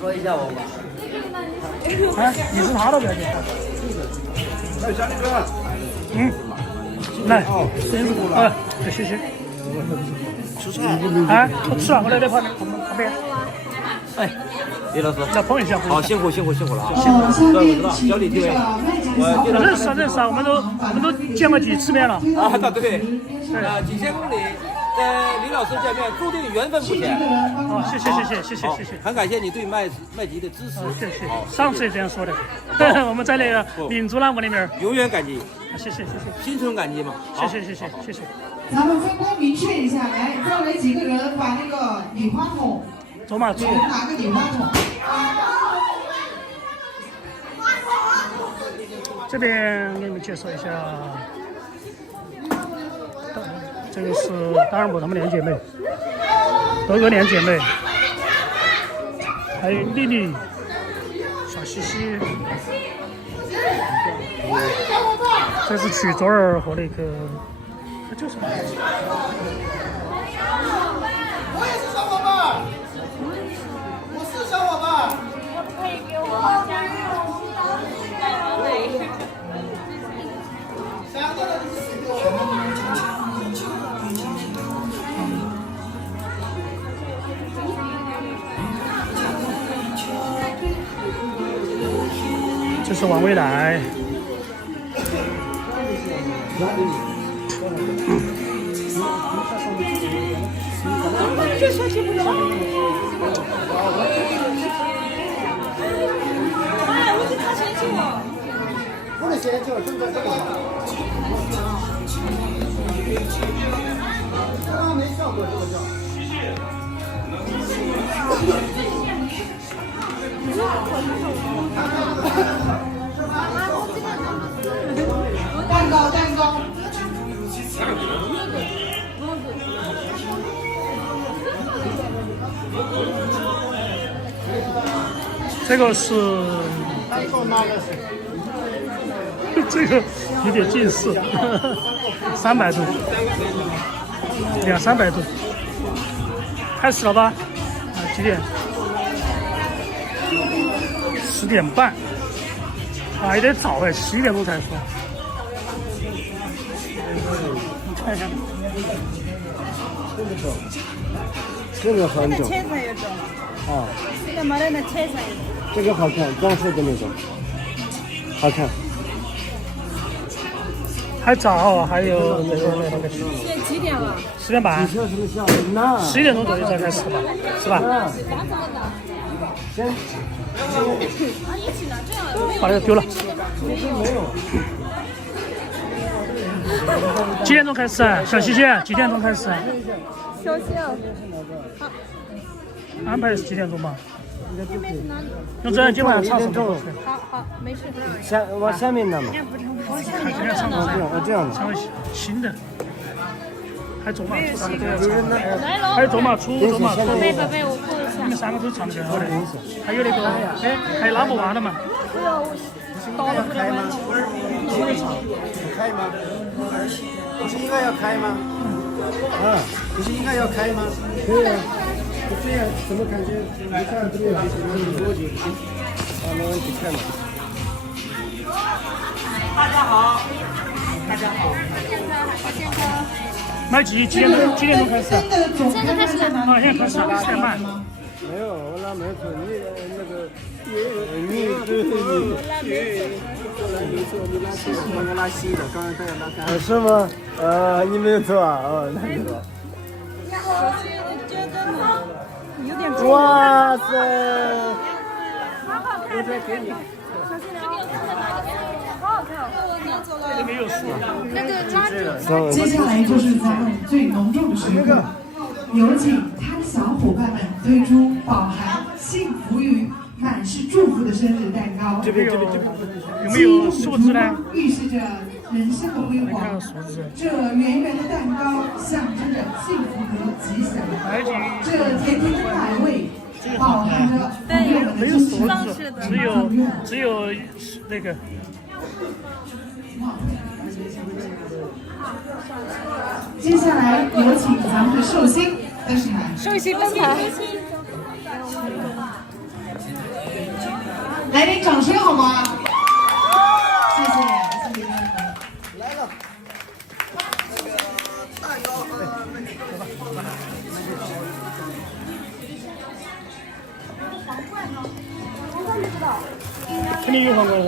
说一下我吧。哎，你是他的表姐。来，小李哥。来。辛苦了。谢谢。吃菜。哎，我吃了，我来在旁边。哎，李老师，来捧一下。好，辛苦了啊！小李这位，认识，我们都见过几次面了。啊，对，几千公里。李老师见面，注定缘分不浅。好，谢谢，很感谢你对麦吉的支持。谢谢。上次也这样说的，我们在那个领主栏目里面，永远感激。谢谢，心存感激嘛。谢谢。咱们分工明确一下，来，再来几个人把那个礼花筒，走马出，拿个礼花筒。这边给你们介绍一下。这个是达尔姆她们两姐妹，德国两姐妹，还有丽丽、小西西，这是曲卓儿和那个，这叫什么？我也是小伙伴，我是小伙伴。可不可以给我加入？想到了你是这是王未来。这小气不中。哎，我给他先去了。不能先就正在这个。刚刚没效果，这个叫。蛋糕。这个是，这个有点近视，300度，200-300度，开始了吧？几点？10点半，有点早哎，11点钟才说。你看一下，这个很久。切才有种。啊。这个没得那切才有。这个好看，装饰的那种，好看。还早，还有那个。现在几点了？10点半。11点钟左右才开始吧，是吧？先。把这个丢了。几点钟开始啊？小西西，几点钟开始啊？小西。安排是几点钟吧？用这样今晚上唱什么？好，没事。往下面拿嘛。看今天唱什么？这样的。唱新的。还走马出，他们都要唱。还有走马出。宝贝，我扣一下。你们3个都唱得很好的。还有那个，还有拉不完的嘛？不要，倒了不了完了。开吗？不是应该要开吗？不是应该要开吗？可以啊。这样怎么感觉你看这个多久？没问题，开嘛。大家好。麦吉几点钟开始？现在开始。现在开始10点半。没有，我拿没错，你那个你拉稀的，刚刚他要拉干。是吗？你没有错啊，那个。有点重。哇塞！我再给你。这里没有树。那个抓住。接下来就是咱们最隆重的时刻，有请他的小伙伴们推出饱含幸福与满是祝福的生日蛋糕。这边有没有数字呢？预示着人生的辉煌。看数字。这圆圆的蛋糕象征着幸福和吉祥。这甜甜的百味饱含着朋友们的真诚。只有那个。接下来有请咱们的寿星登上来。寿星登台。来点掌声好吗？谢谢，谢谢各位。来了。那个蛋糕和那个肯定有皇冠噻。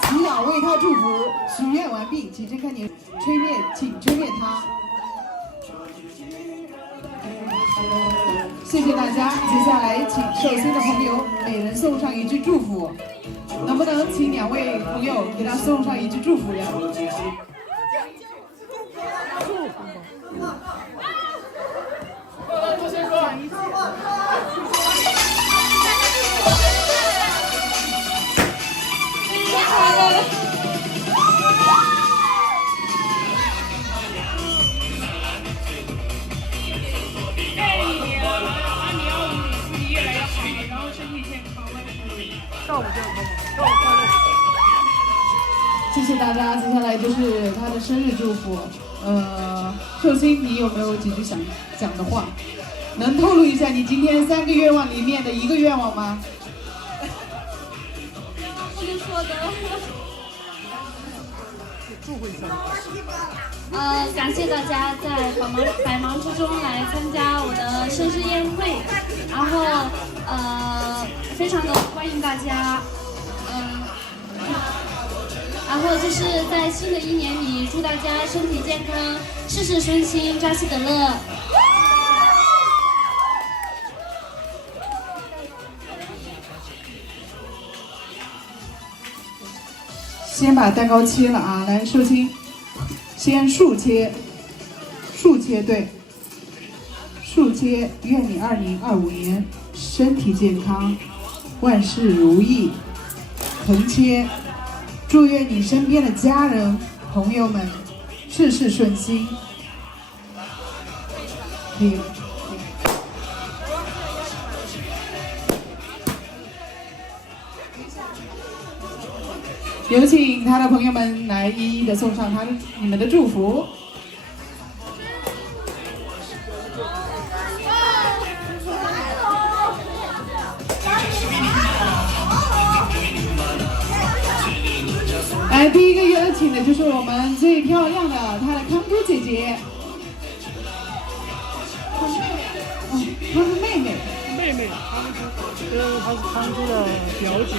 祈祷，为他祝福，许愿完毕，请睁开眼，吹灭，请吹灭他。谢谢大家，接下来请寿星的朋友每人送上一句祝福，能不能请2位朋友给他送上一句祝福呀？谢谢大家，接下来就是他的生日祝福。寿星，你有没有几句想讲的话？能透露一下你今天3个愿望里面的一个愿望吗？不能说的。祝福一下。感谢大家在百忙之中来参加我的生日宴会，然后非常的欢迎大家，然后就是在新的一年里，祝大家身体健康，事事顺心，扎西德勒。先把蛋糕切了啊，来，寿星，先竖切，对，竖切，愿你2025年身体健康，万事如意。横切，祝愿你身边的家人朋友们事事顺心。可以。有请他的朋友们来一一的送上你们的祝福。来，第一个有请的就是我们最漂亮的她的康姑姐姐，她是妹妹，她是康姑的表姐。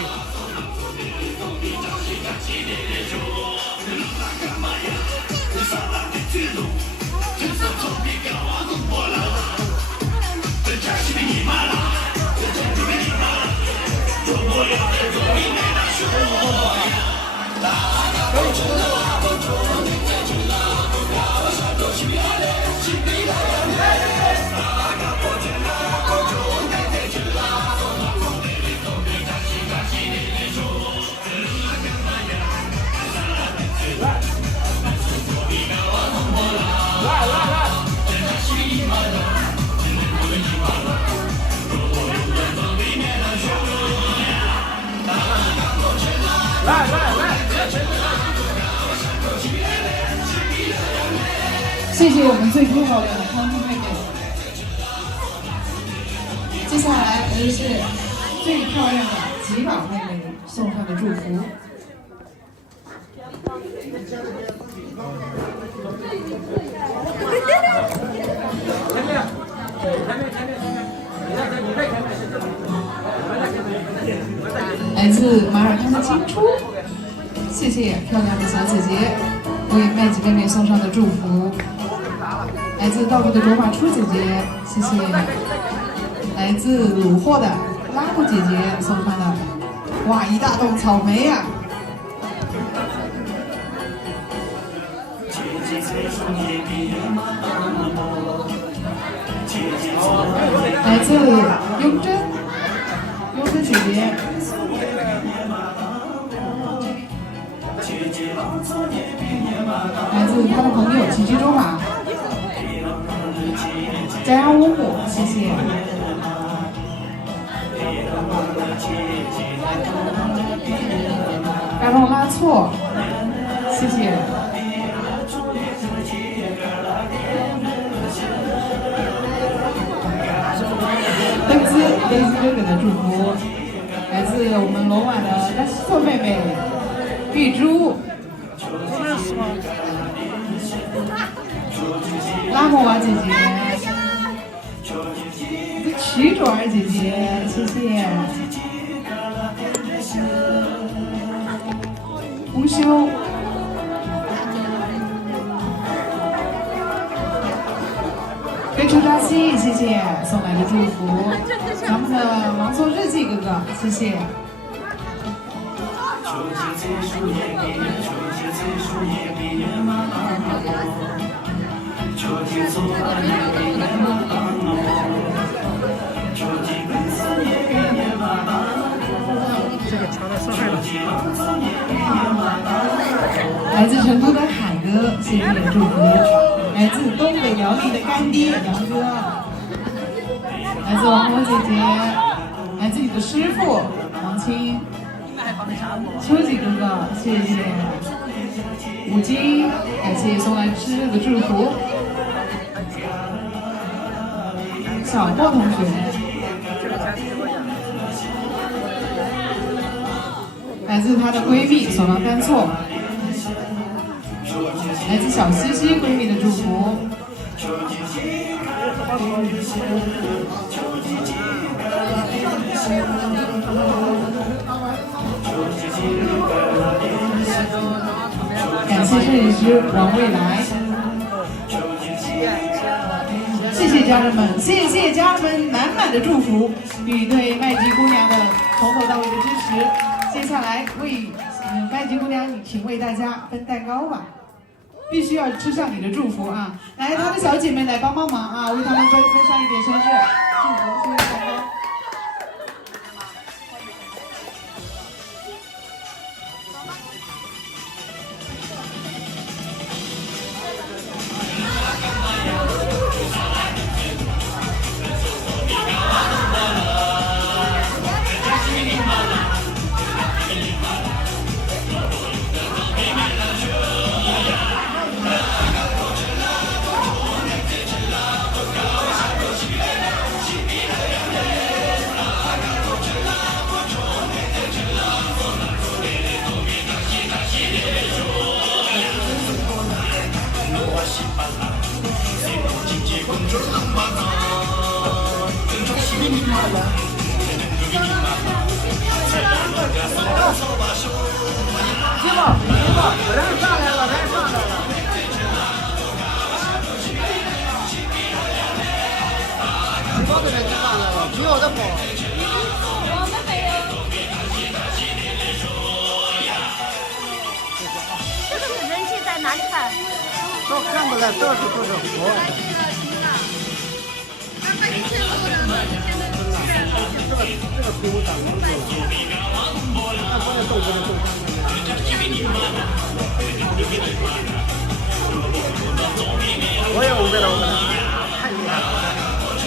谢谢我们最漂亮的康姑妹妹。接下来就是最漂亮的吉宝妹妹送上的祝福。来自马尔康的金初，谢谢漂亮的小姐姐为麦吉妹妹送上的祝福。来自道路的卓玛初姐姐，谢谢。来自鲁霍的拉布姐姐送上的，哇，一大洞草莓呀、来自雍真姐姐。来自他的朋友奇迹卓玛。加压乌木，谢谢。嘎隆拉错，谢谢。雷兹哥哥的祝福，来自我们罗马的拉西托妹妹玉珠。拉莫娃姐姐。曲卓儿姐姐，谢谢。无休，飞出扎西，谢谢送来的祝福。咱们的芒松日记哥哥，谢谢。这个查的伤害了。来自成都的海哥，谢谢你的祝福。来自东北辽宁的干爹杨哥，来自王红姐姐，来自你的师傅王青，秋季哥哥，谢谢。五金，感谢送来吃的祝福。小莫同学，来自她的闺蜜索朗丹错，来自小西西闺蜜的祝福。感谢摄影师王未来。谢谢家人们，谢谢家人们满满的祝福与对麦吉姑娘的从头到尾的支持。接下来为麦吉姑娘，请为大家分蛋糕吧，必须要吃上你的祝福啊！来，她的小姐妹来帮忙啊，为她们分上一点生日祝福，生日蛋糕。比我的好。我们没有。这个人气在哪里看？都看不来，到处都是活。这个比我长得多，那不能动，不能动。我也500了，太厉害了。不知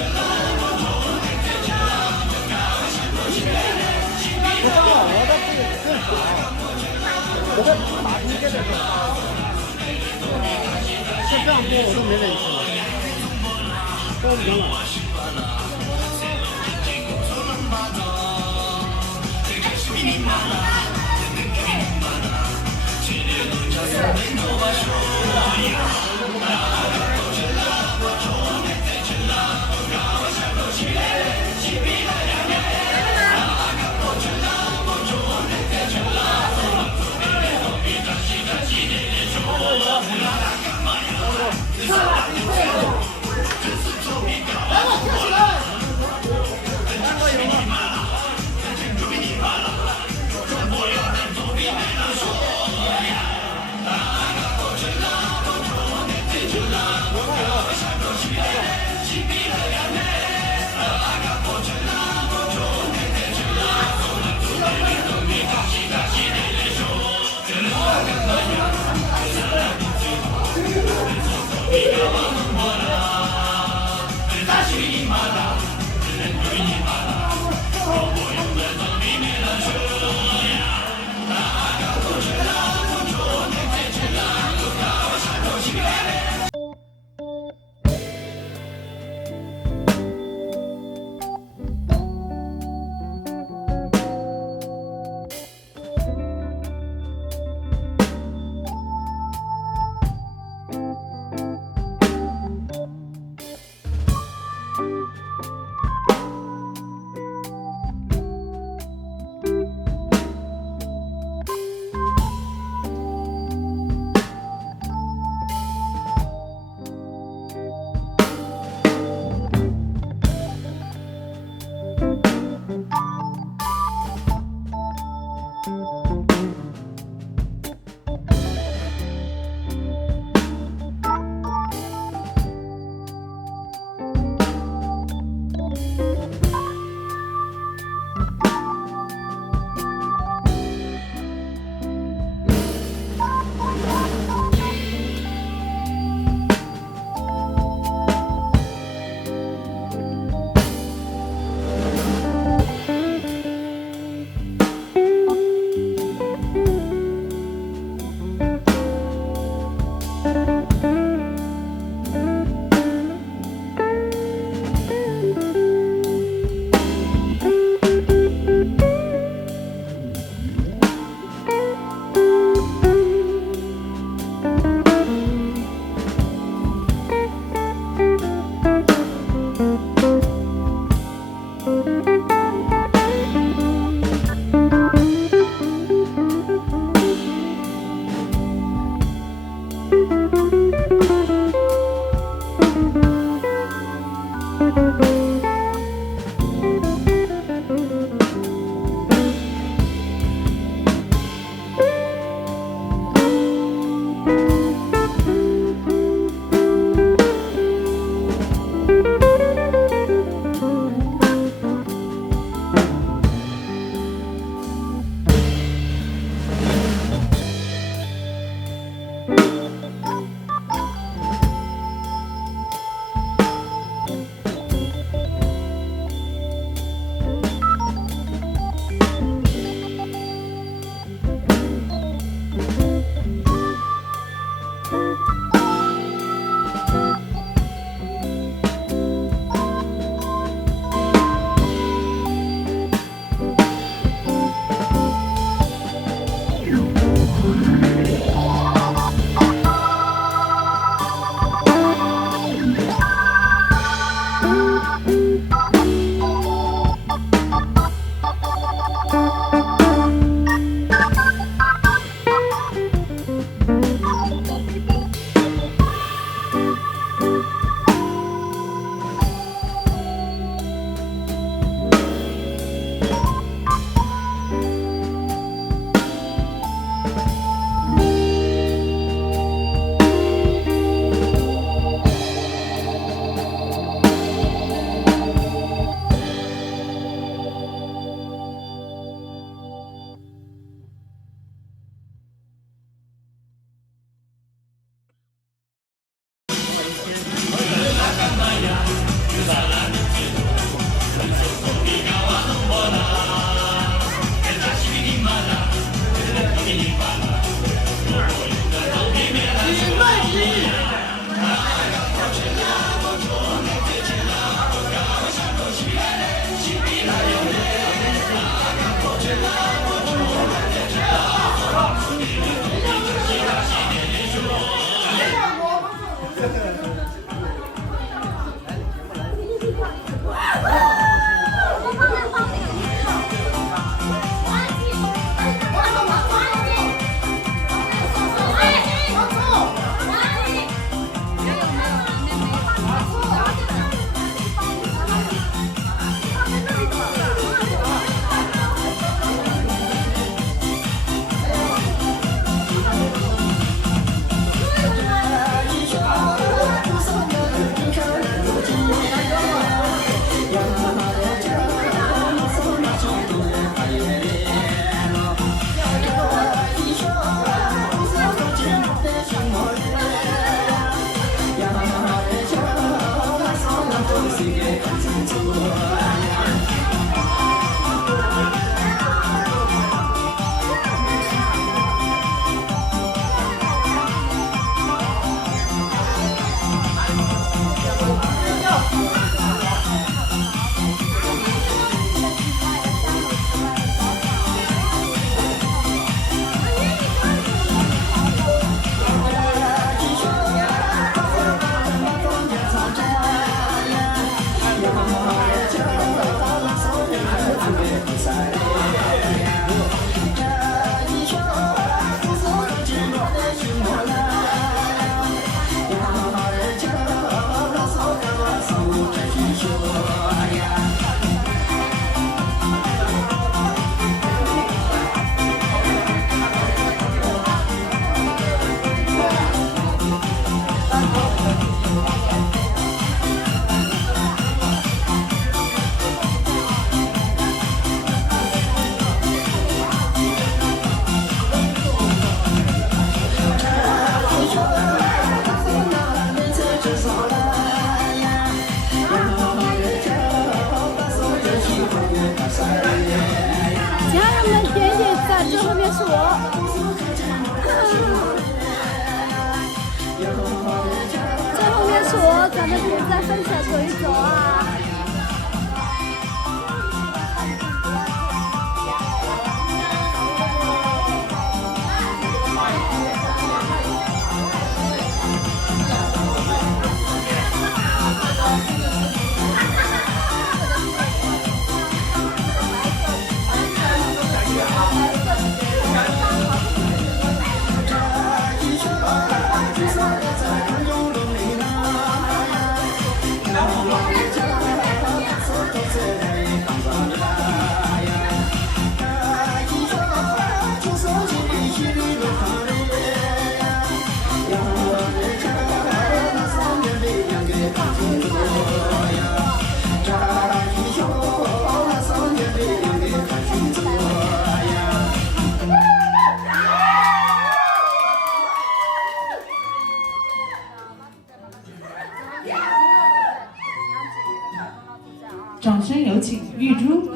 道，我的这个更少，我的打出现在是，像这样播我都没人气了，播不了。其他人们点一点赞，最后面是我。最后面是我，咱们点赞分享走一走啊！掌声有请玉珠。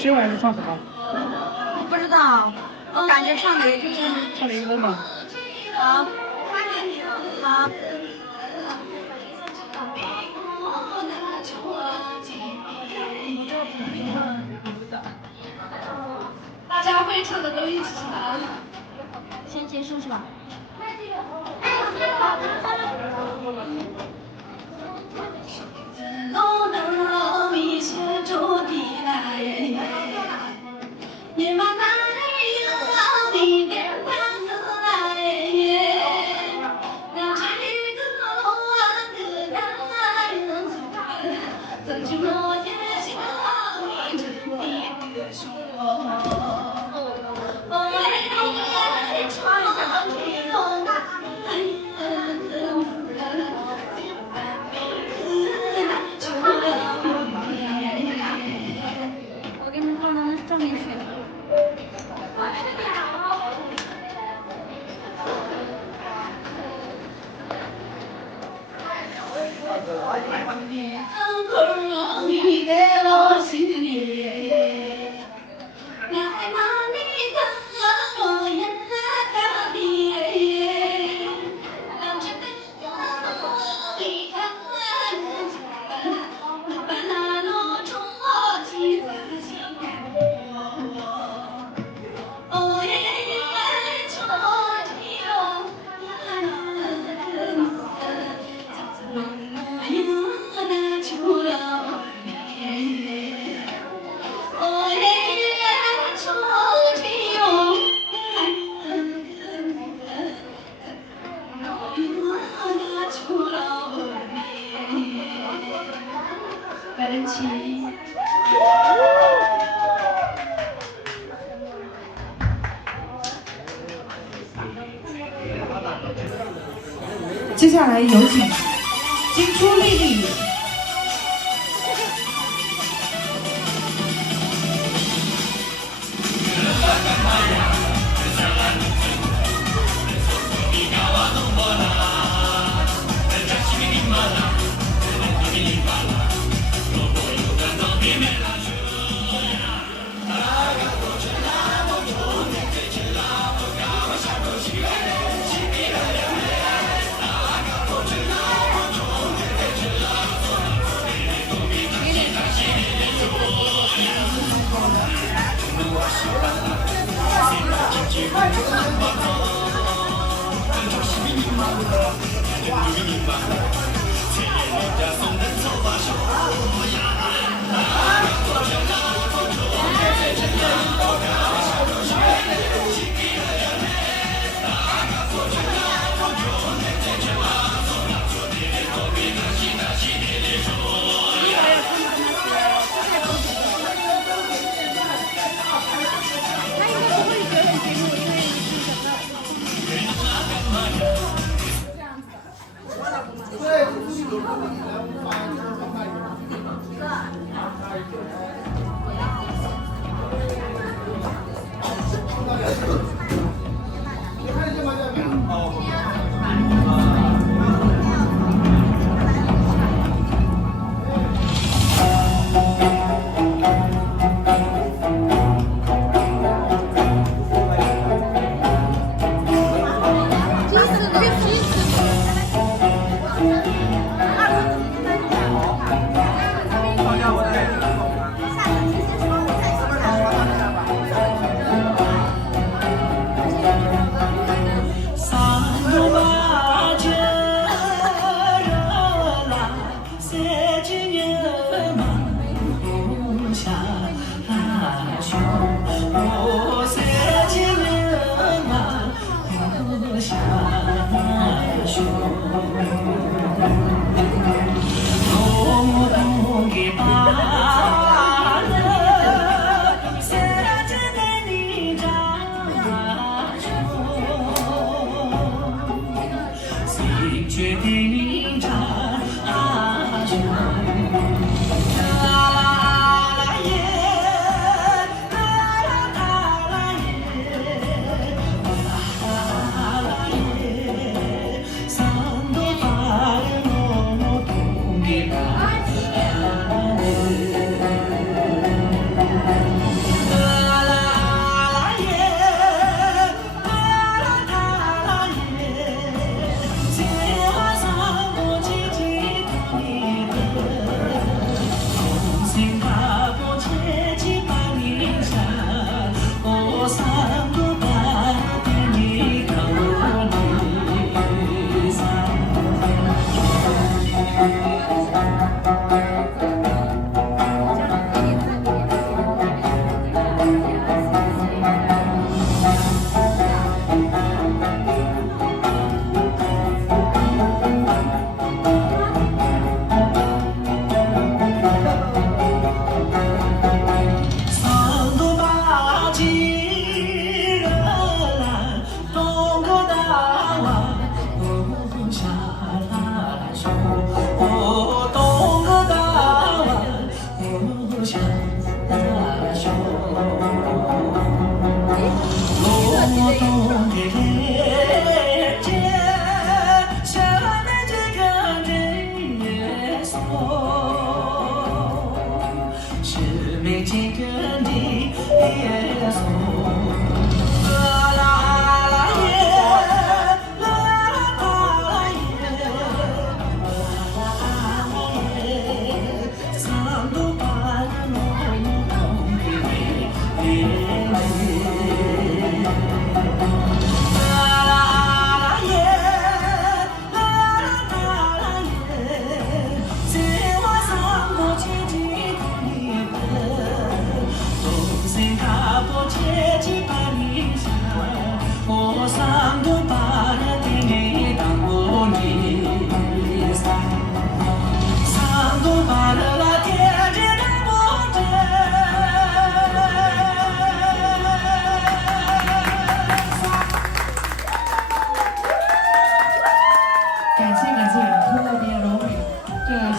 今晚是唱什么？不知道，我感觉唱的就是唱林峰吧。好，好。大家会唱的都一起唱。先结束是吧？我给你们放到上面去。人骑。接下来有请金初丽丽。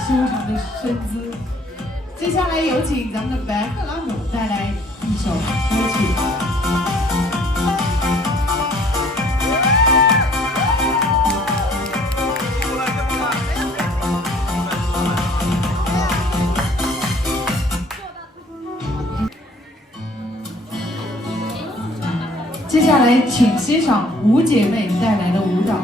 修长的身姿。接下来有请咱们的白克拉姆带来一首歌曲。接下来，请欣赏五姐妹带来的舞蹈。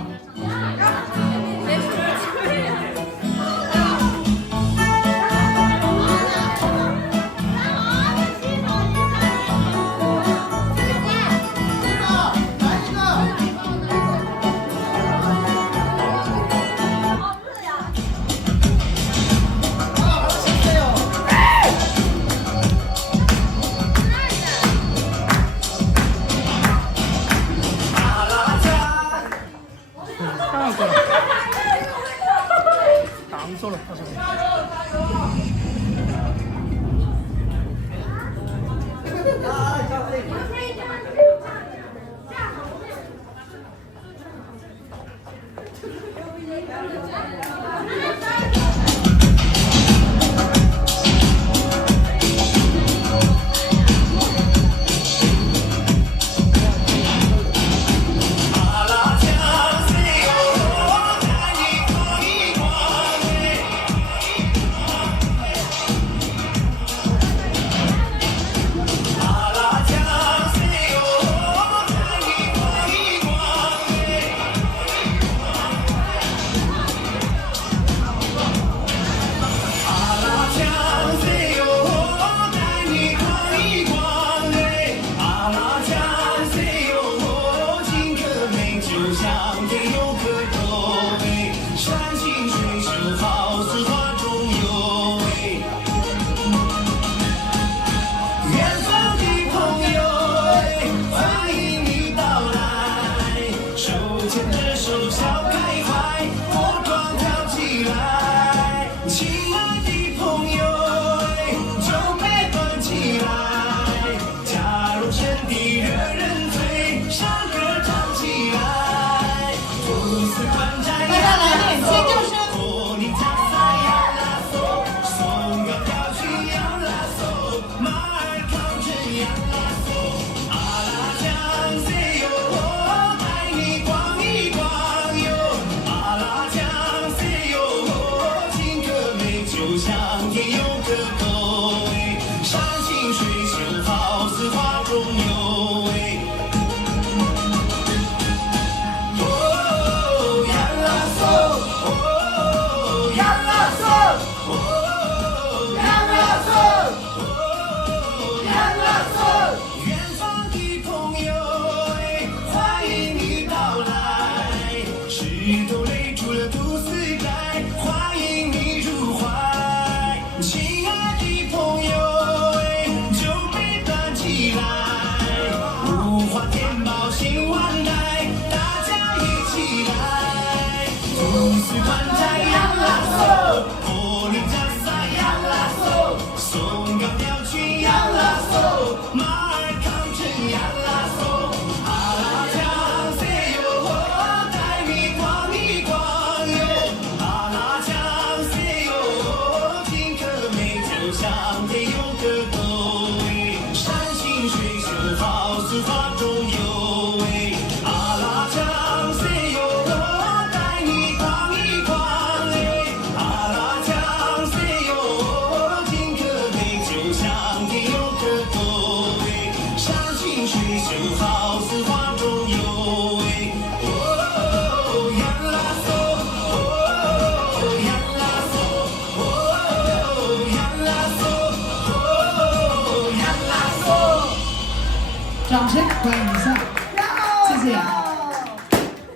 挡住了，他说。掌声欢迎一下，谢谢。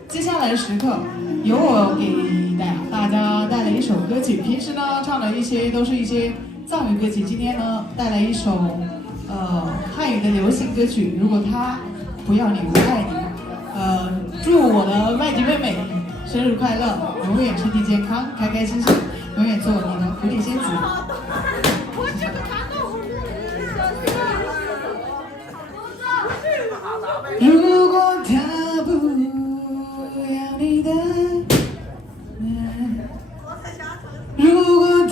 接下来的时刻，由我给大家带来一首歌曲。平时呢唱的都是一些藏语歌曲，今天呢带来一首汉语的流行歌曲。如果他不要你，我爱你。祝我的麦吉妹妹生日快乐，永远身体健康，开开心心，永远做你的蝴蝶仙子。如果他不要你的爱，如果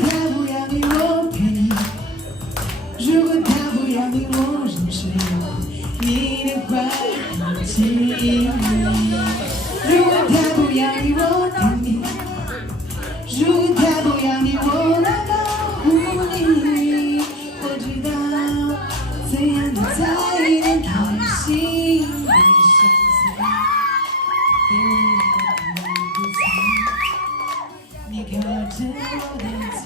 他不要你，我陪你；如果他不要你，我仍是你的坏脾气。如果他不要你，我等你；如果他不要你，我来保护你。我知道怎样你才能开心。你靠着我的肩，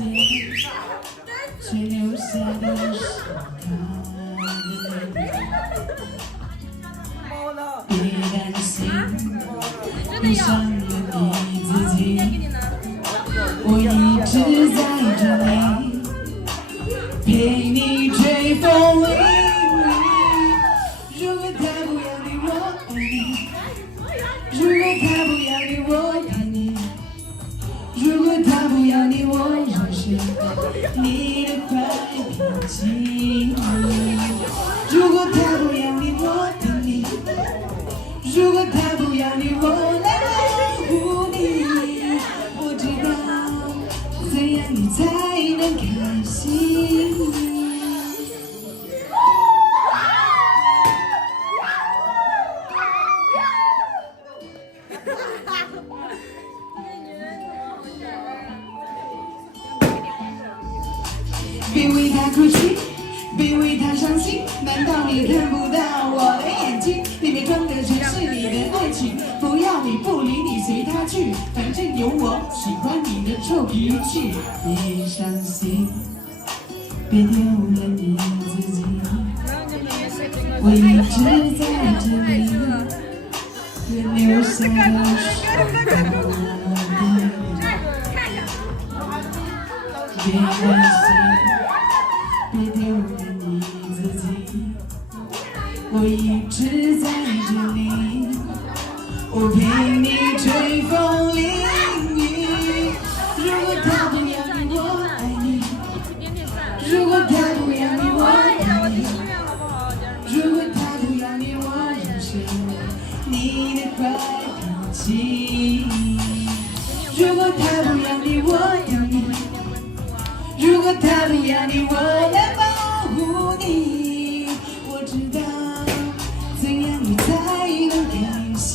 却留下的是他的泪。别担心，你伤了你自己，我一直在这里，陪你追风淋雨。如果他不要你，我爱你；如果他不要你，我陪你。如果他不要你，我仍是你的坏脾气。如果他不要你，我等你；如果他不要你，我来保护你。我知道怎样你才能开心。别为他哭泣，别为他伤心，难道你看不到我的眼睛？里面装的全是你的爱情，不要你不理你随他去，反正有我喜欢你的臭脾气。别伤心，别丢了你自己，我一直在这里，留下的是别担心，别丢了你自己，我一直在这里，我陪你吹风淋雨。如果他不要你，我爱你；如果他不要你，我爱你；如果他不要你，我仍是你的坏脾气。如果他不要你，我等你；如果他不要你，我来保护你。我知道怎样你才能开心。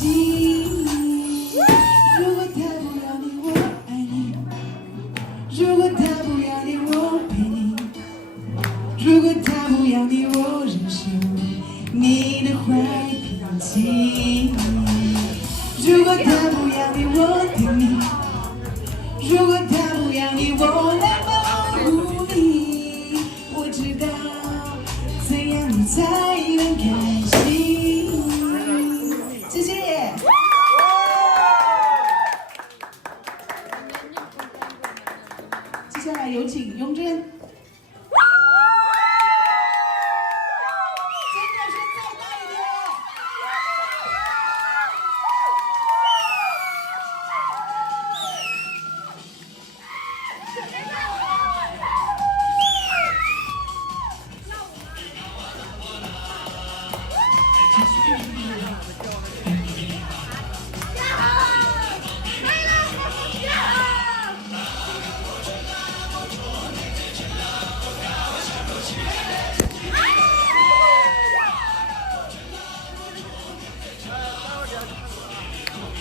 如果他不要你，我爱你；如果他不要你，我陪你；如果他不要你，我忍受你的坏脾气。如果他不要你，我等你；如果他不要你，我来保护你。我知道怎样你才能开心。谢谢。接下来有请雍真。真的是再大一点。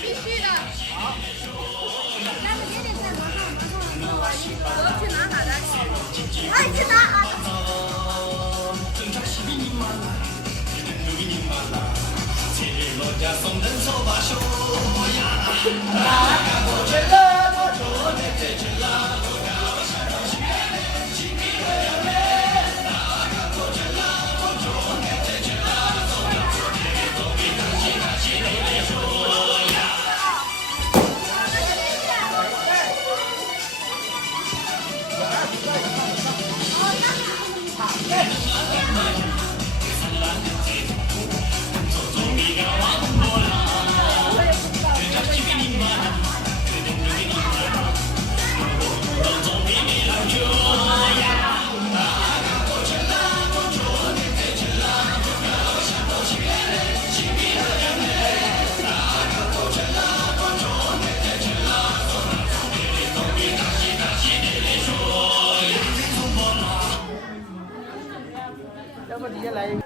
必须的。咱们今天在桌上，我去拿啥的？我去拿啥？说。么底下来一个。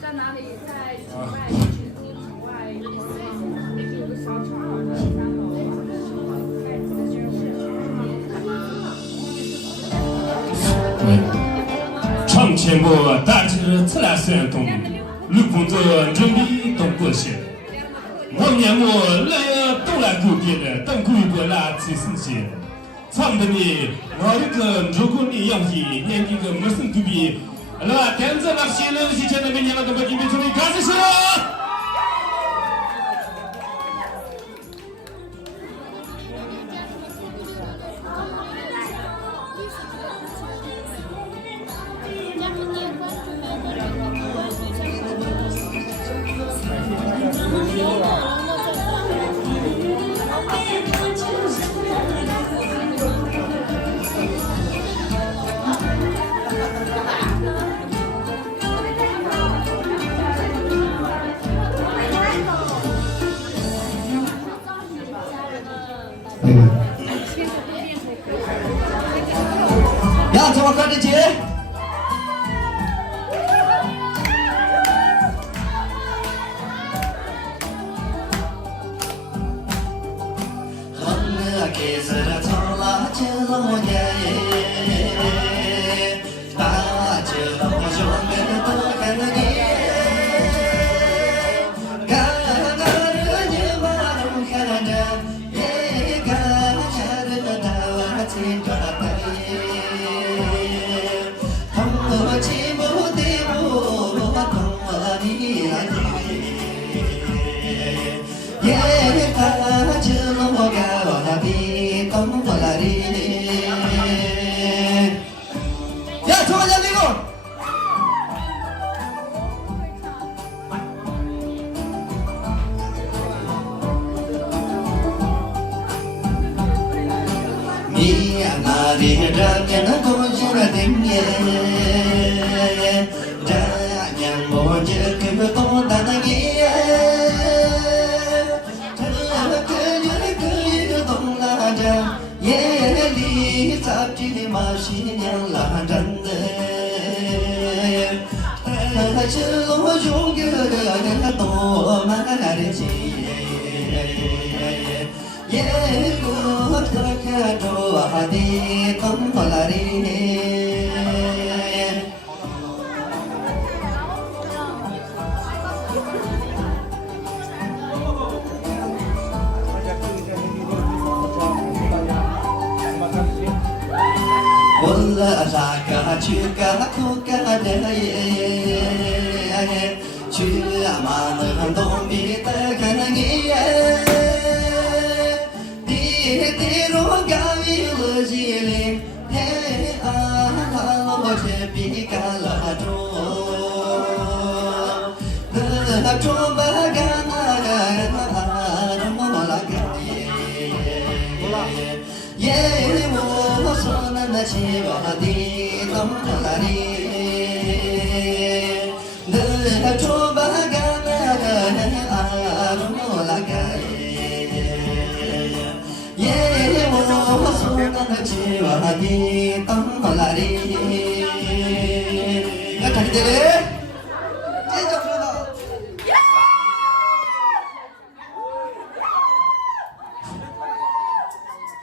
在哪里？在庭外，庭外有个小场的3楼。唱节目大致自然算动，路工作准备动过些。我年末来都来过边的，等过一波啦最新鲜。唱的呢，我这个如果你要是年纪个没生对比。 Alors, 15 merci, le musicien de Benjamin de Badimé, tous les gars, c'est ça! 야, 저거 꺼내지? 야, 정하자, 이거! 니 나리 잡는 고주라 댕게 자냥 모지 그 동다나게 그 동라자 예리 잡지 마시냥 라잔데 실로 중겨가 또 말하지 예고 어떻게 좋아하니 덤벌라리 올라가가 주가 쿠가 되예 주야만은 동비 따가나게 디로 가위르지리 해아하로 제비가라조 좀 바가나가 몰라가예 예모 소나나 지와디 넘나리 좀 바가나가 몰라가예 예모 소나나 지와디 넘나리 야 자기들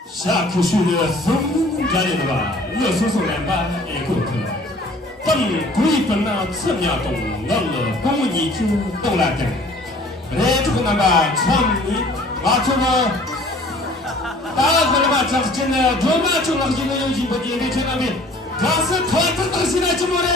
下课去的松家里的吧，热搜搜来吧，也够可。等归本那次面东，我了公你就都来等。来这个那吧，唱你把这个大回来吧，这是真的，专门就让这个有几个点的这那边，这是团子东西来这么的。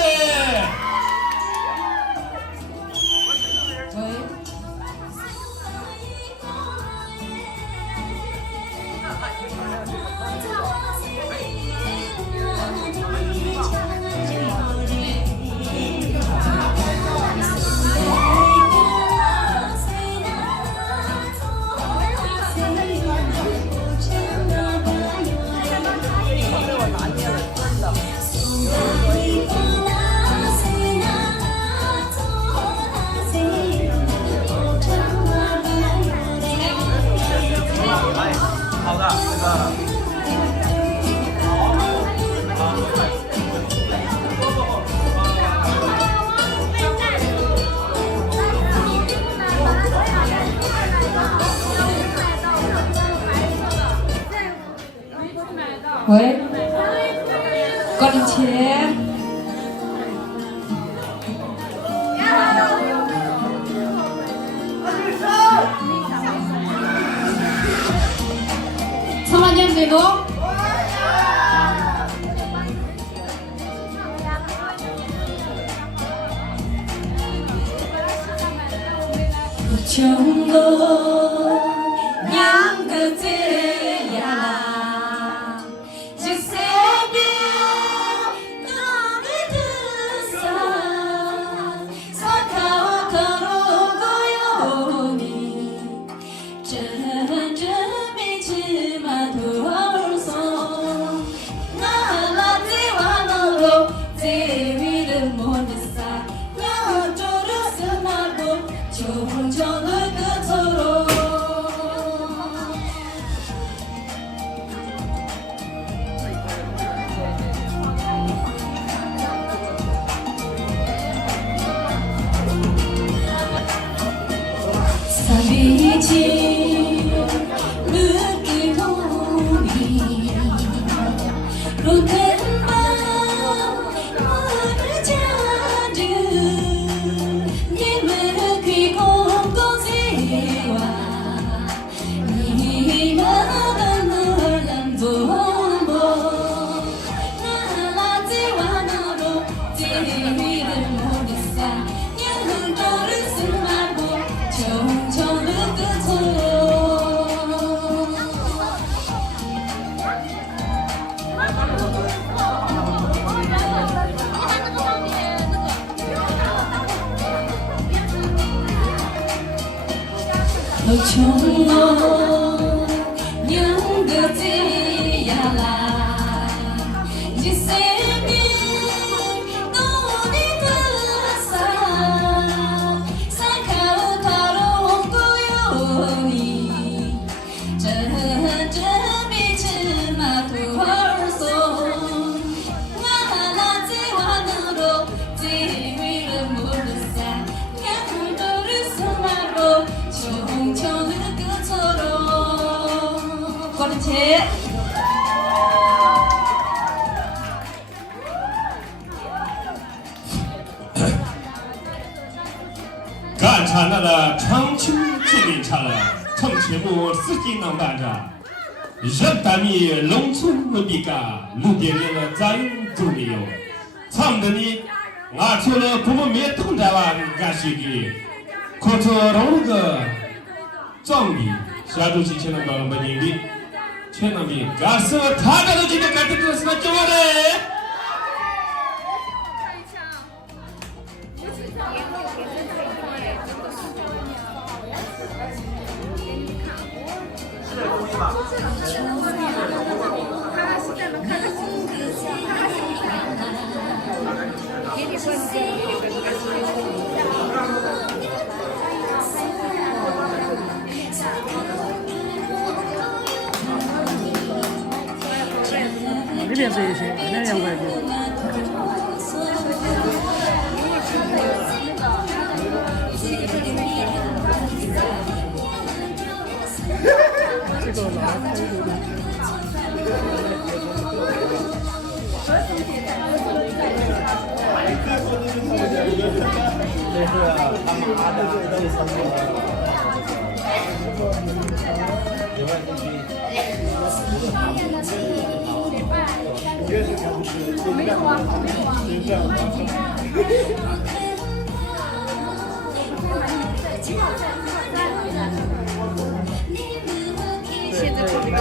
喂，高丽钱。苍兰剑这个。中国两个字呀。Lo chulo những điều gì là chỉ xem đi tôi đi thật xa xa khao tharo cô yêu đi chờ bị chân mà thu hở sâu ngã là chỉ hoa nở đâu chỉ vì là một lần xa ngã vui đâu được sống mà đâu chung cho nước cứ cho đâu con chết干场的长秋这边唱了，唱节目四季能办着，人大米农村的比嘎，路边人的咱都没有，唱的呢，俺除了不么没动着吧，干谁的，可是那个装逼，下周期前能到了没人的，前能比，干什么他这都今天干的都是那叫我嘞。这边是一些2块钱。这个拿开有点。那是他妈的，这是什么？现在做这个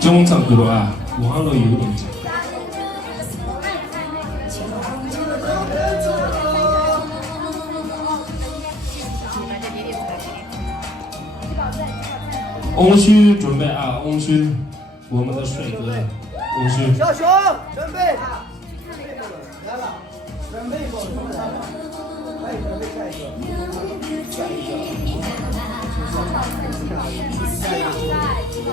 中唱歌啊，网络有点。翁须准备啊，翁须，我们的帅哥，翁须。小熊，准备。来了，准备好，来，准备下一个，下一个。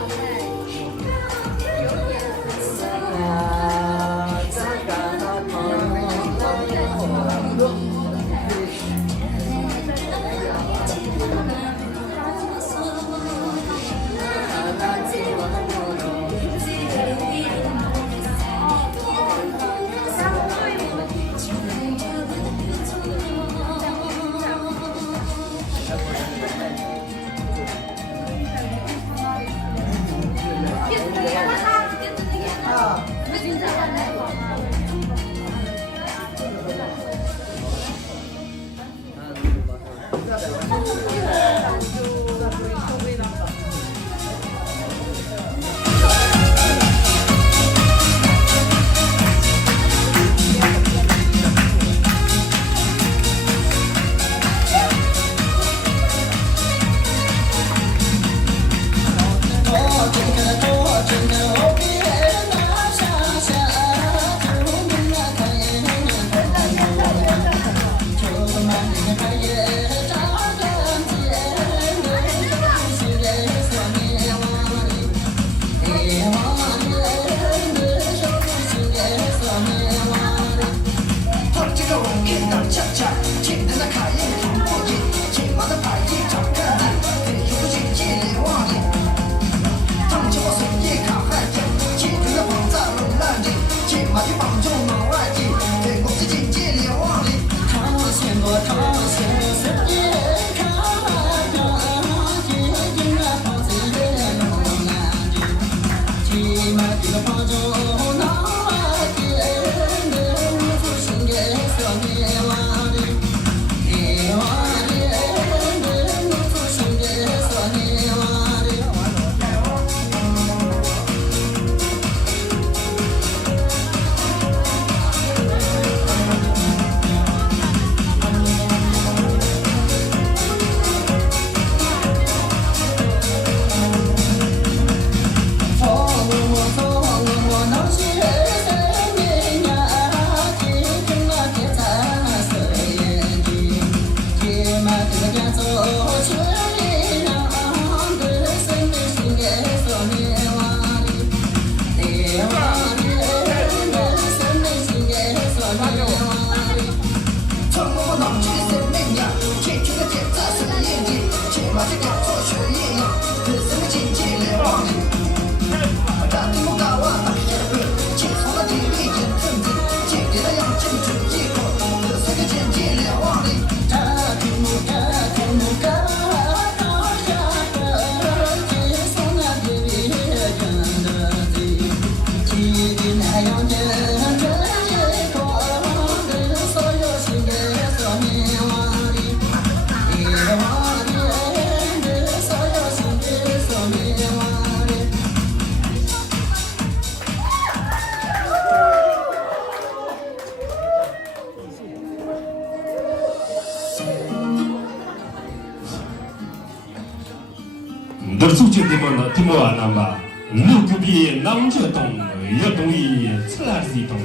得组织的么那么，路隔壁南浙东，越东一出来是一东，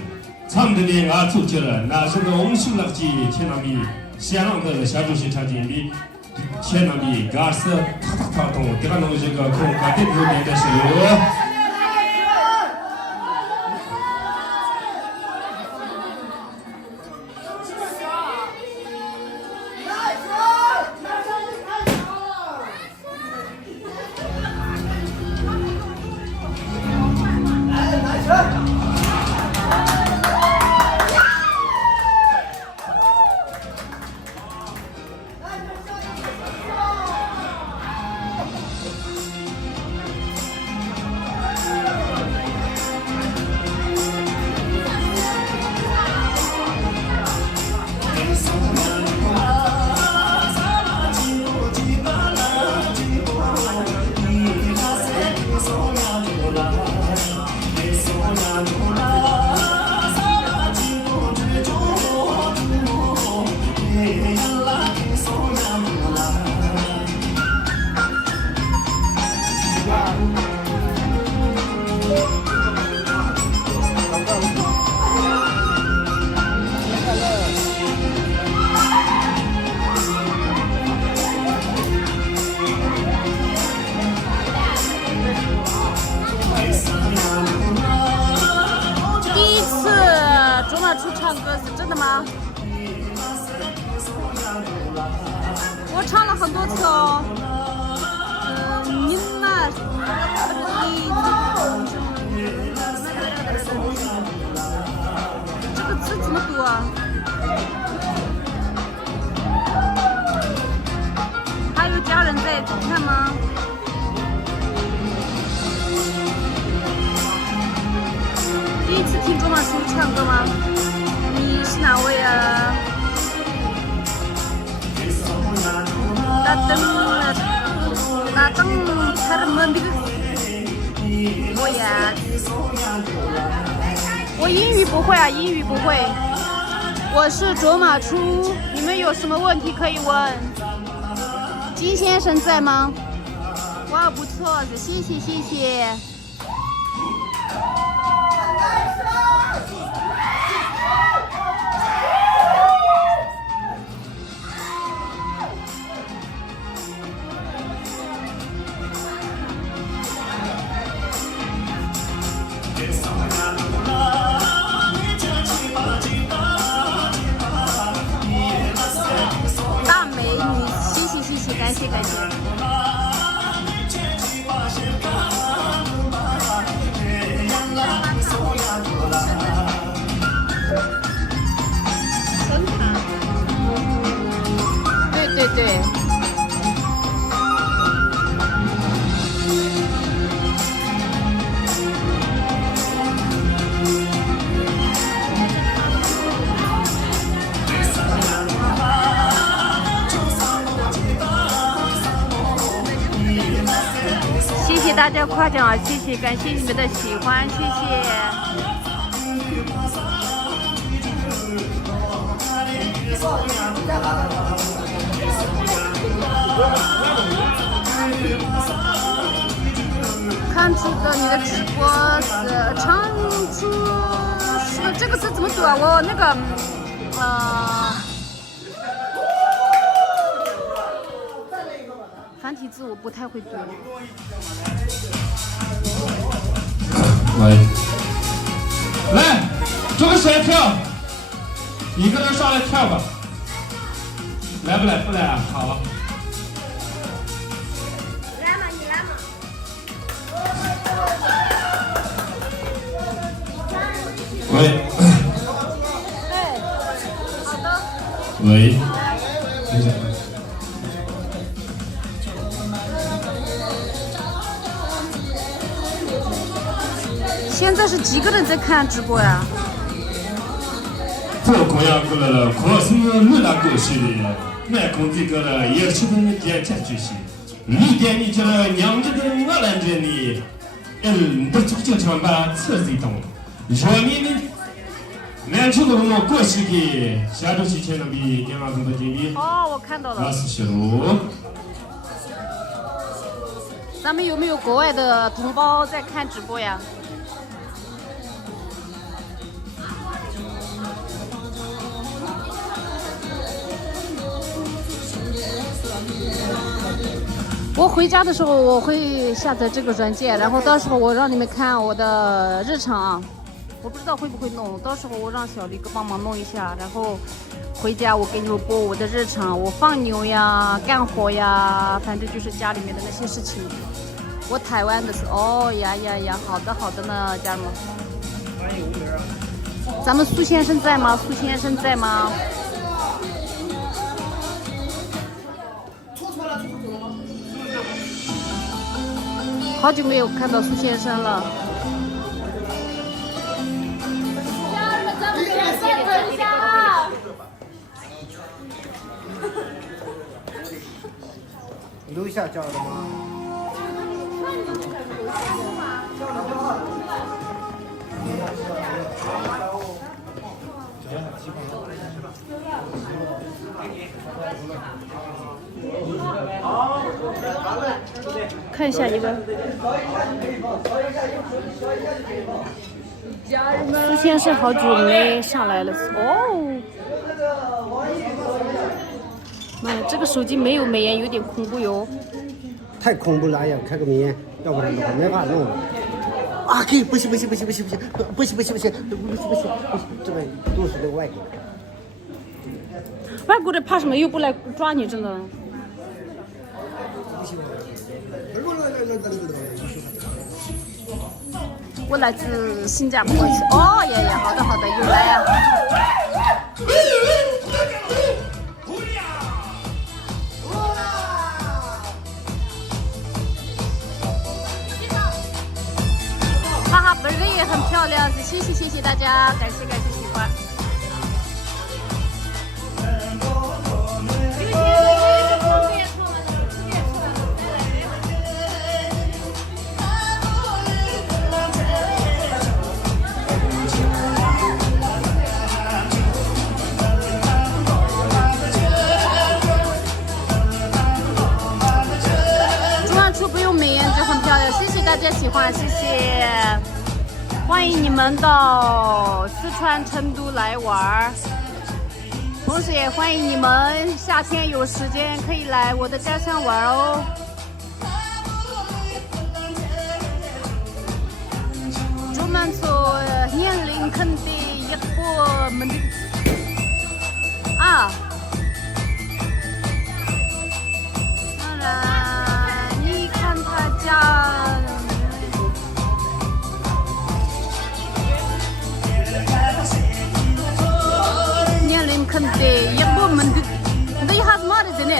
咱们这里俺组织了，那是个我们修了几天那边，先让的下主席场景里，天那边干是他东，这个东西个空干的有点的时候。出唱歌是真的吗？我唱了很多次哦。您呢？这个字怎么读啊？还有家人在看吗？第一次听卓玛叔唱歌吗？你是哪位啊？大灯他们这个，我呀，我英语不会啊，英语不会。我是卓玛初，你们有什么问题可以问？金先生在吗？哇，不错，谢谢谢谢。大美女，谢谢谢谢，感谢感谢。对对对。谢谢大家夸奖啊！谢谢，感谢你们的喜欢，谢谢。看出的你的直播是唱出是这个字怎么读啊？我那个繁体字我不太会读。喂，来，做个甩跳，一个人上来跳吧。来不来？不来啊？好。来嘛，你来嘛。喂。哎，好的。喂，等一下。现在是几个人在看直播呀？这公羊过来了，可是绿大狗系的，那公这个了，也是的点赞就是，绿点你这了娘家的我来着你，都经常把车子动，说你们。南出的我过去的，下周期前能比2万多的金币。哦，我看到了。那是小路。咱们有没有国外的同胞在看直播呀？我回家的时候我会下载这个软件，然后到时候我让你们看我的日常啊。我不知道会不会弄，到时候我让小李哥帮忙弄一下，然后回家我给你们播我的日常，我放牛呀、干活呀，反正就是家里面的那些事情。我台湾的时候，哦呀，好的呢，家人们。咱们苏先生在吗？苏先生在吗？好久没有看到苏先生了。楼下叫的吗？看一下一个。苏先生好久没上来了哦。妈呀，这个手机没有美颜，有点恐怖哟。太恐怖了呀！开个美颜，要不然的话没法弄。啊，可以，不行，这边都是那个外国人。外国人怕什么？又不来抓你，真的。我来自新加坡。哦耶，好的，又来呀。哈哈，本人也很漂亮，谢谢大家，感谢喜欢。大家喜欢，谢谢，欢迎你们到四川成都来玩，同时也欢迎你们夏天有时间可以来我的家乡玩哦。我们说年龄肯定一波们啊，当然你看他家。肯定也不门的，那一下子嘛的真的。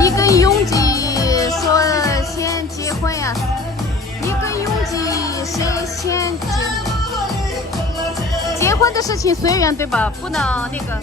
你跟永吉说先结婚呀？你跟永吉谁先结婚的事情随缘对吧？不能那个。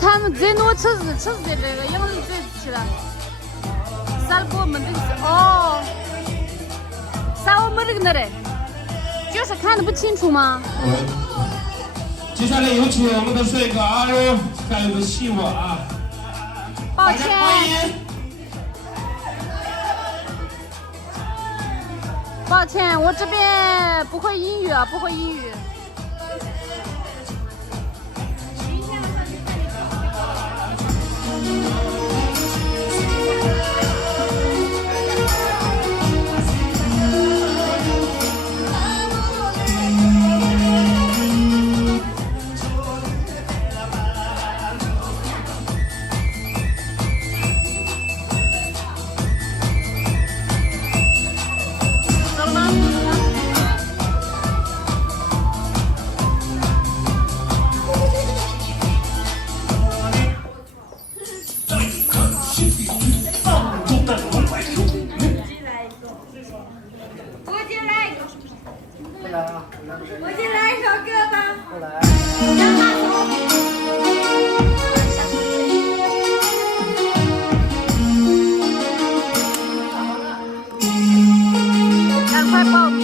他们最多吃是这个养人最起了，啥给我们的哦，啥我们这个的，就是看得不清楚吗？接下来有请我们的帅哥阿荣，还有个希望啊。抱歉。抱歉，我这边不会英语啊，不会英语。我就来一个，不来啊，我就来一首歌吧。不来。让他走。赶快报名。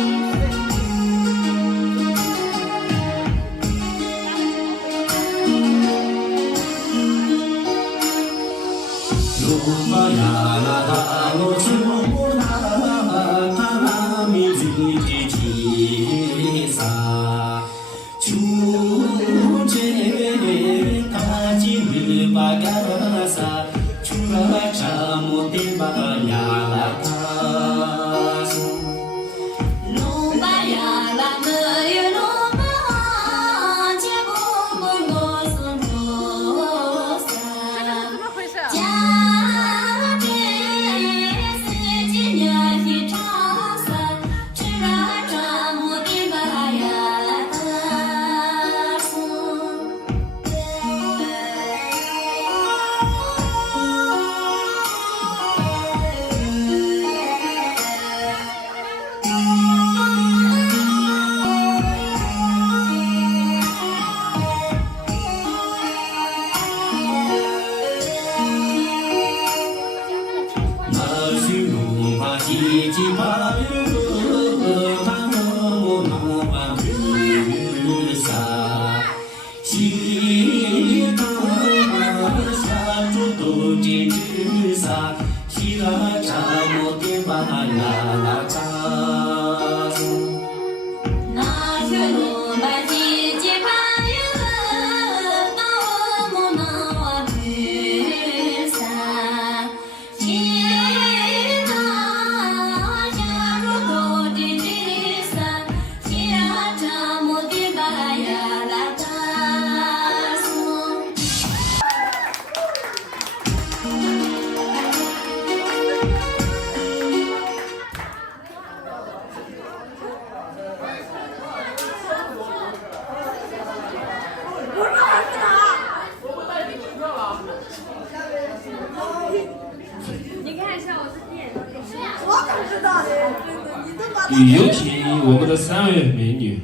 有请我们的3位美女。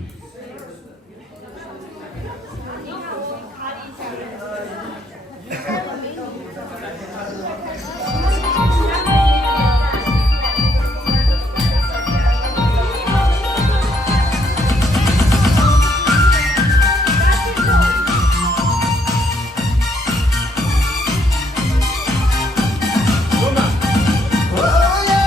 Oh yeah.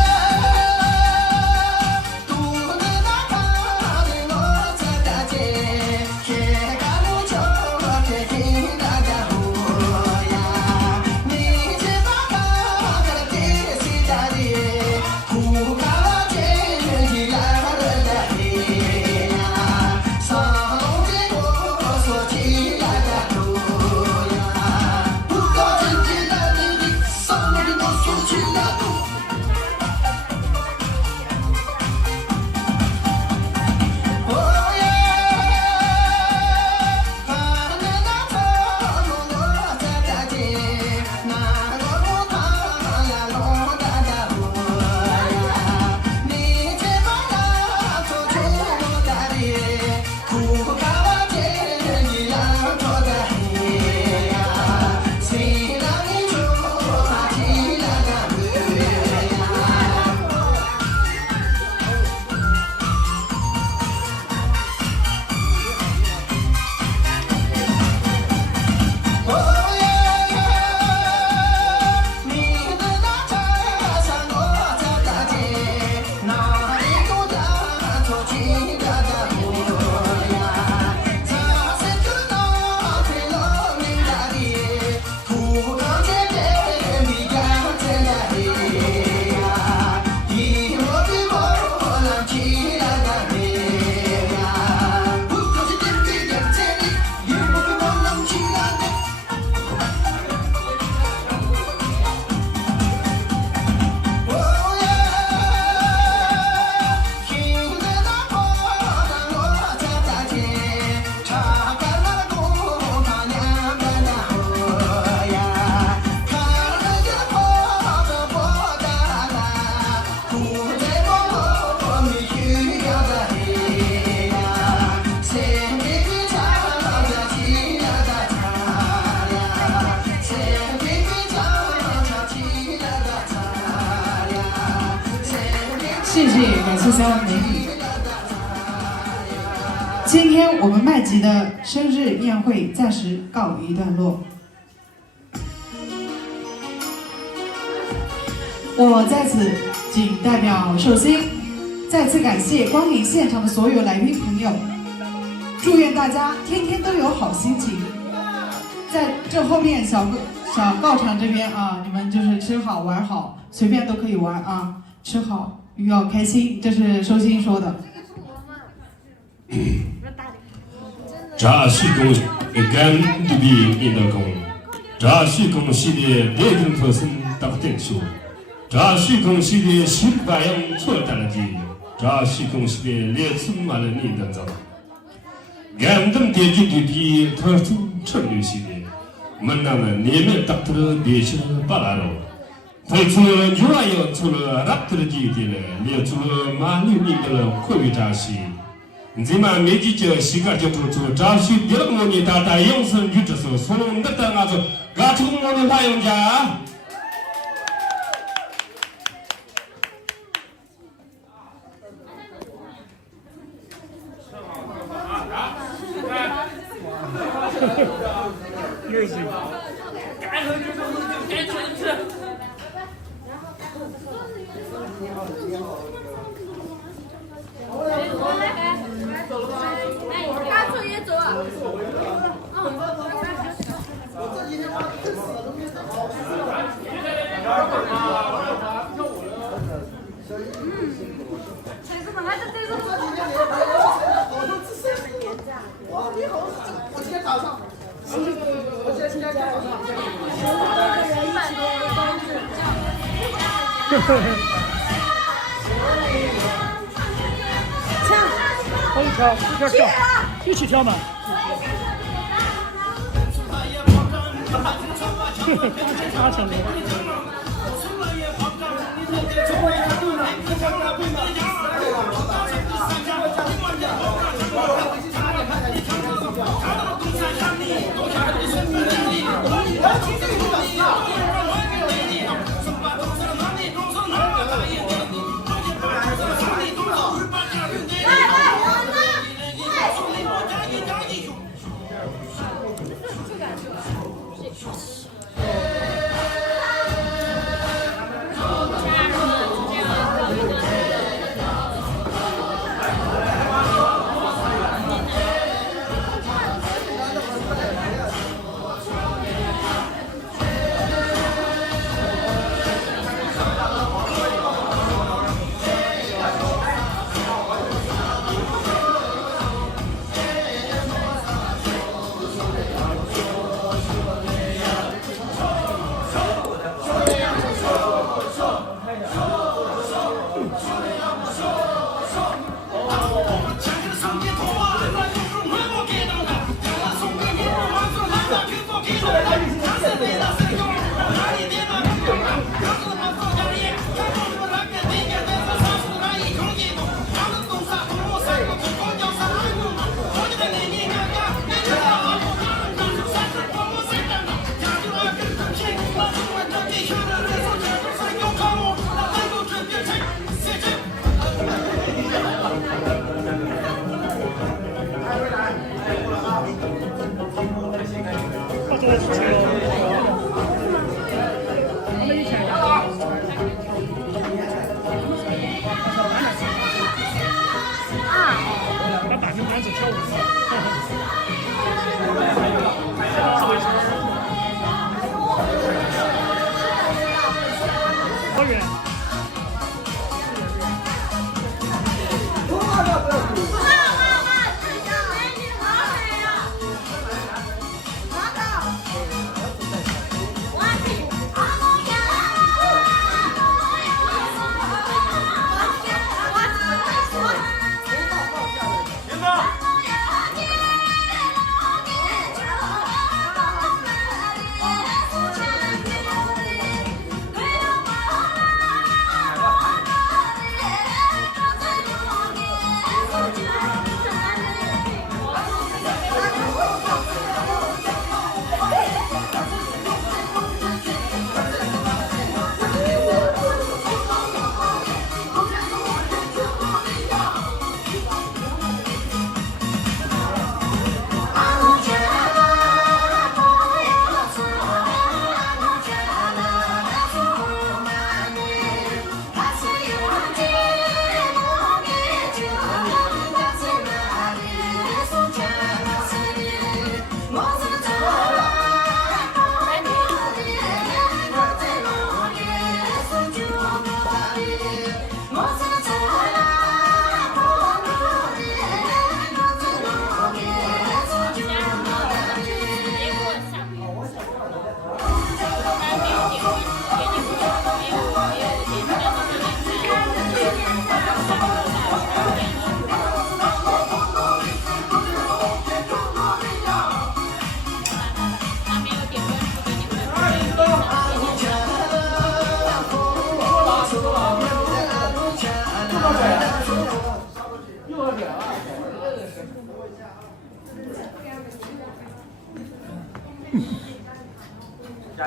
谢三位美女。今天我们麦吉的生日宴会暂时告一段落。我在此仅代表寿星，再次感谢光临现场的所有来宾朋友，祝愿大家天天都有好心情。在这后面小告场这边啊，你们就是吃好玩好，随便都可以玩啊，吃好要开心，这是寿星说的。扎西公干杜比印度公，扎西公系列别定特森打电球。扎西公系列新白羊错打了的，扎西公系列列出马了你的走。干等电竞的比特出成率系列，门那么你们打的别是巴拉罗，推出了牛娃要出了拉特的基地了，列出了马六你的了会为扎西。你们没记着西嘎就不出扎西第二个你打打永生就这时候送的等啊说，嘎出我的花用家。又是。该喝就喝，该吃就吃。大作业走啊！谁是本来就这种。哇，你好，我今天早上。我今天早上。可以跳，一跳，一起跳嘛。差钱的。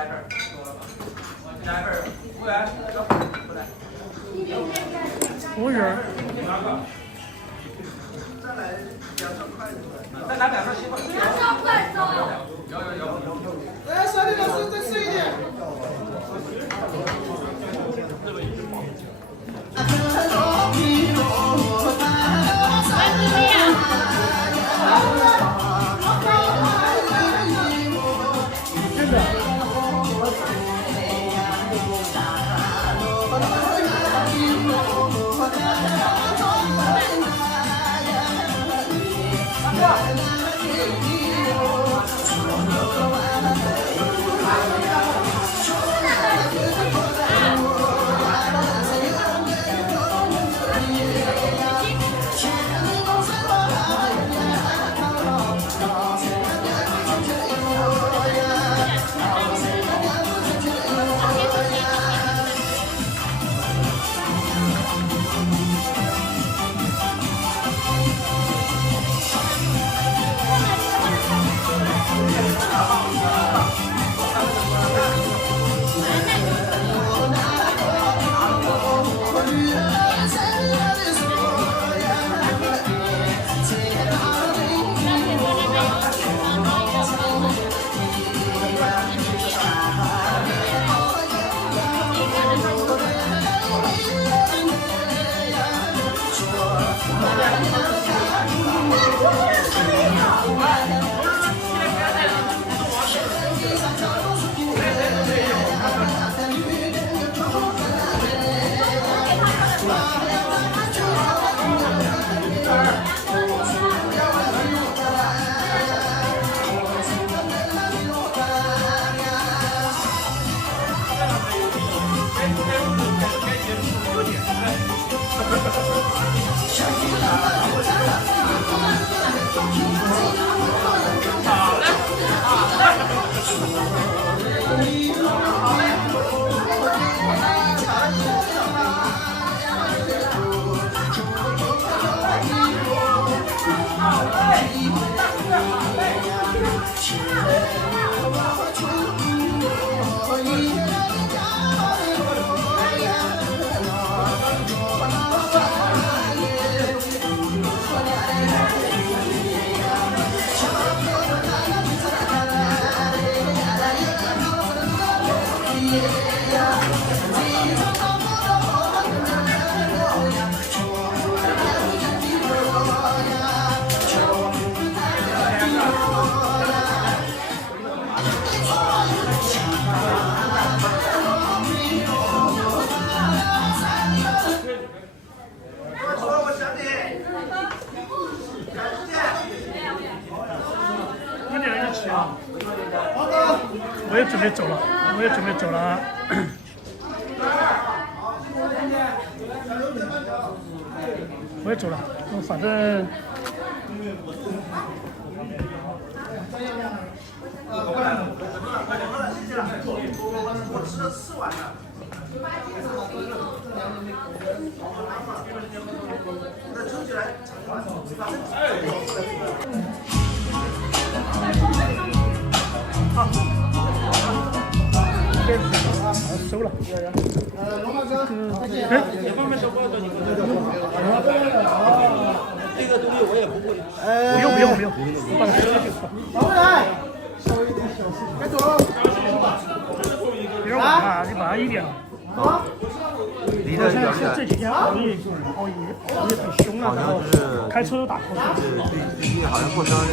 加一份，加一份，服务员，过来。服务员。再拿2份西瓜。2张快走。有。来，小李老师再吃一点。我也准备走了，我也走了，反正。我吃了4碗了。那抽起来。收了。龙马哥，你方便收多少多少？这个东西我也不会。不用，我把它收进去。老板，稍微有点小事，该走了。有点晚啊，你晚一点了。啊？离得远点。这几天熬夜很凶啊，然后开车都打瞌睡。对，最近好像过生日。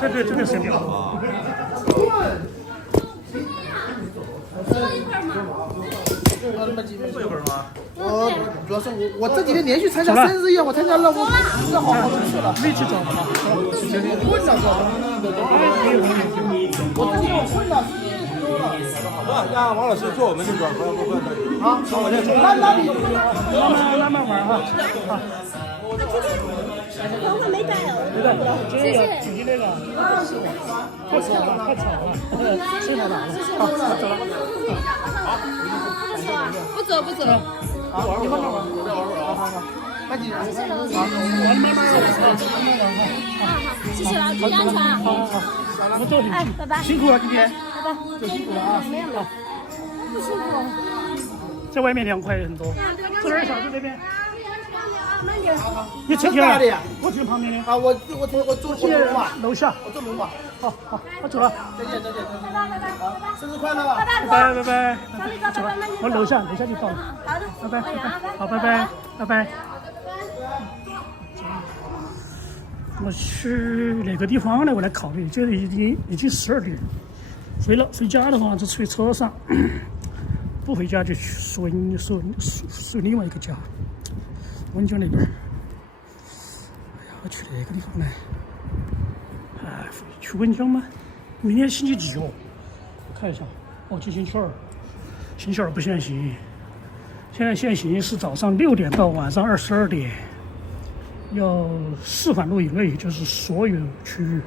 对，真的生病了。过一会儿吗？主要是我这几天连续参加生日宴，我参加了，我不好好去了。没去找吗？困了，我这几天我困了。好，让王老师坐我们这边，不要。好，我这走。慢慢玩哈。好。头发没带哦。谢谢。紧急那个。太吵了，谁来打了？好，走了。不走。好，你慢慢玩，我再玩会儿啊。好，赶紧。谢谢老师。好，慢慢玩。谢谢老师，注意安全啊。好。我们走。哎，拜拜。辛苦了今天。走辛苦了啊！没有了，不辛苦。在外面凉快很多。这边小子这边。慢点。你车停哪里？我停旁边的。啊，我住龙马楼下。我住龙马。好，我走了。再见。好，生日快乐啊！拜拜。走了，我楼下就到了。好的。拜拜。好，拜拜。我去哪个地方呢？我来考虑，这里已经12点，回家的话就睡车上，不回家就去睡另外一个家，温江那边。哎呀，我去哪个地方呢？去温江吗？明天星期几哦？看一下，今星期二，星期二不限行，现在限行是早上6点到晚上22点。要4环路以内，就是所有区域。